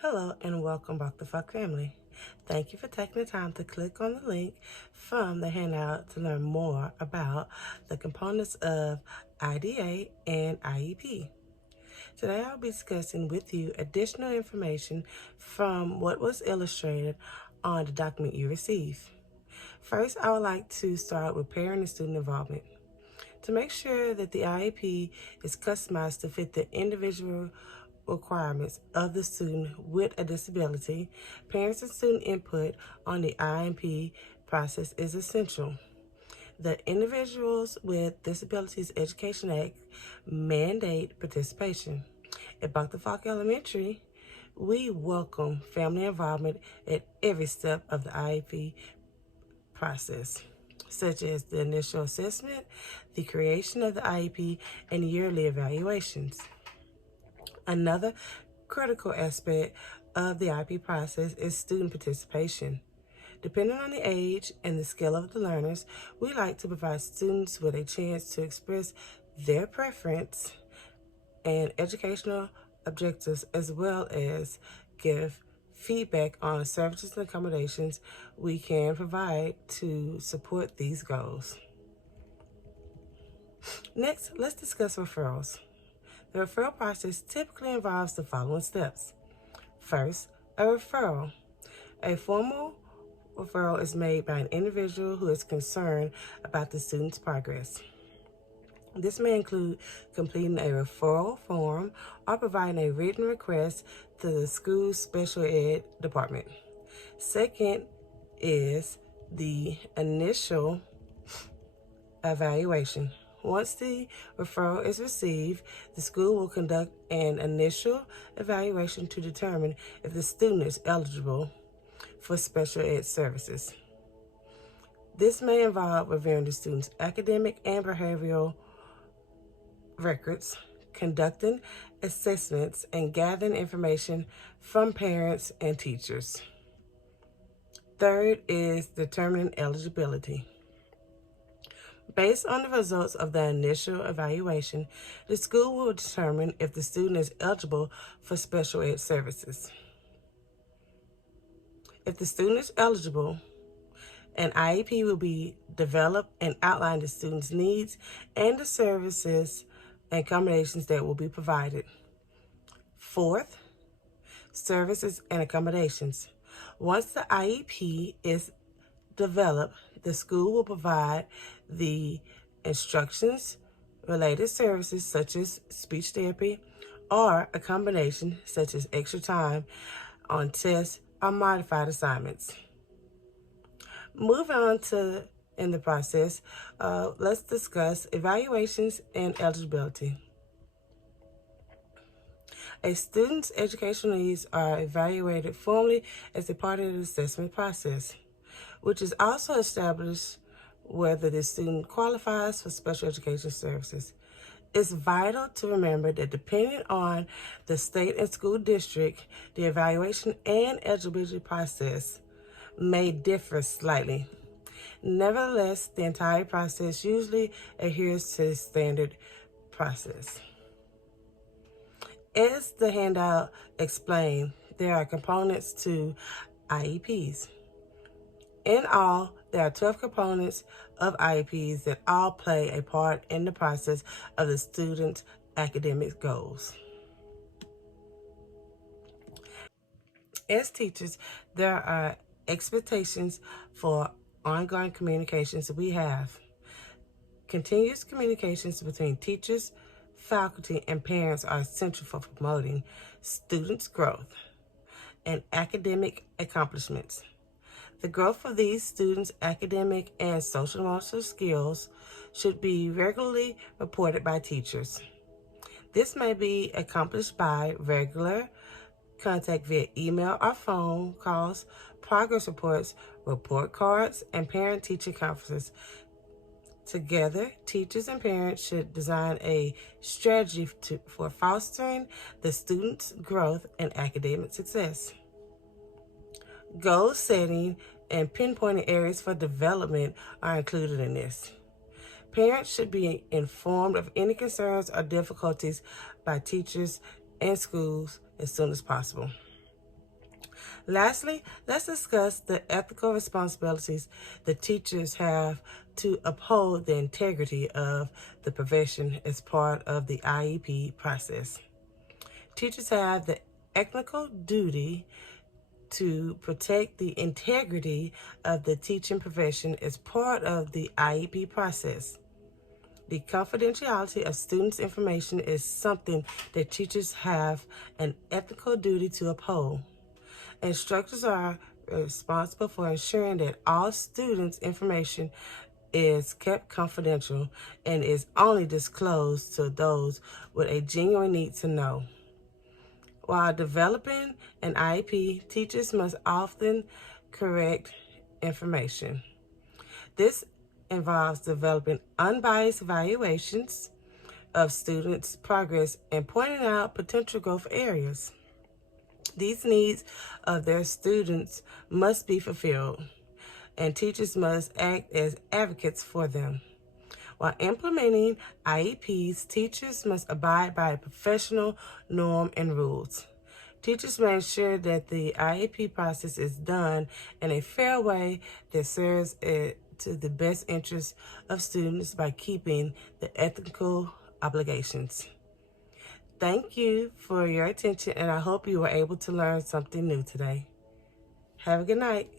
Hello and welcome back to Fuck Family. Thank you for taking the time to click on the link from the handout to learn more about the components of IDA and IEP. Today I'll be discussing with you additional information from what was illustrated on the document you received. First, I would like to start with parent and student involvement. To make sure that the IEP is customized to fit the individual requirements of the student with a disability, parents and student input on the IEP process is essential. The Individuals with Disabilities Education Act mandate participation. At Dr. Falk Elementary, we welcome family involvement at every step of the IEP process, such as the initial assessment, the creation of the IEP, and yearly evaluations. Another critical aspect of the IEP process is student participation. Depending on the age and the skill of the learners, we like to provide students with a chance to express their preference and educational objectives, as well as give feedback on services and accommodations we can provide to support these goals. Next, let's discuss referrals. The referral process typically involves the following steps. First, a referral. A formal referral is made by an individual who is concerned about the student's progress. This may include completing a referral form or providing a written request to the school's special ed department. Second is the initial evaluation. Once the referral is received, the school will conduct an initial evaluation to determine if the student is eligible for special ed services. This may involve reviewing the student's academic and behavioral records, conducting assessments, and gathering information from parents and teachers. Third is determining eligibility. Based on the results of the initial evaluation, the school will determine if the student is eligible for special ed services. If the student is eligible, an IEP will be developed and outline the student's needs and the services and accommodations that will be provided. Fourth, services and accommodations. Once the IEP is developed, the school will provide the instructions, related services such as speech therapy, or a combination such as extra time on tests or modified assignments. Moving on to in the process, let's discuss evaluations and eligibility. A student's educational needs are evaluated formally as a part of the assessment process, which is also established whether the student qualifies for special education services. It's vital to remember that depending on the state and school district, the evaluation and eligibility process may differ slightly. Nevertheless, the entire process usually adheres to the standard process. As the handout explained, there are components to IEPs. In all, there are 12 components of IEPs that all play a part in the process of the student's academic goals. As teachers, there are expectations for ongoing communications we have. Continuous communications between teachers, faculty, and parents are essential for promoting students' growth and academic accomplishments. The growth of these students' academic and social emotional skills should be regularly reported by teachers. This may be accomplished by regular contact via email or phone calls, progress reports, report cards, and parent-teacher conferences. Together, teachers and parents should design a strategy for fostering the student's growth and academic success. Goal setting and pinpointing areas for development are included in this. Parents should be informed of any concerns or difficulties by teachers and schools as soon as possible. Lastly, let's discuss the ethical responsibilities the teachers have to uphold the integrity of the profession as part of the IEP process. Teachers have the ethical duty to protect the integrity of the teaching profession as part of the IEP process. The confidentiality of students' information is something that teachers have an ethical duty to uphold. Instructors are responsible for ensuring that all students' information is kept confidential and is only disclosed to those with a genuine need to know. While developing an IEP, teachers must often correct information. This involves developing unbiased evaluations of students' progress and pointing out potential growth areas. These needs of their students must be fulfilled, and teachers must act as advocates for them. While implementing IEPs, teachers must abide by professional norm and rules. Teachers must ensure that the IEP process is done in a fair way that serves it to the best interest of students by keeping the ethical obligations. Thank you for your attention, and I hope you were able to learn something new today. Have a good night.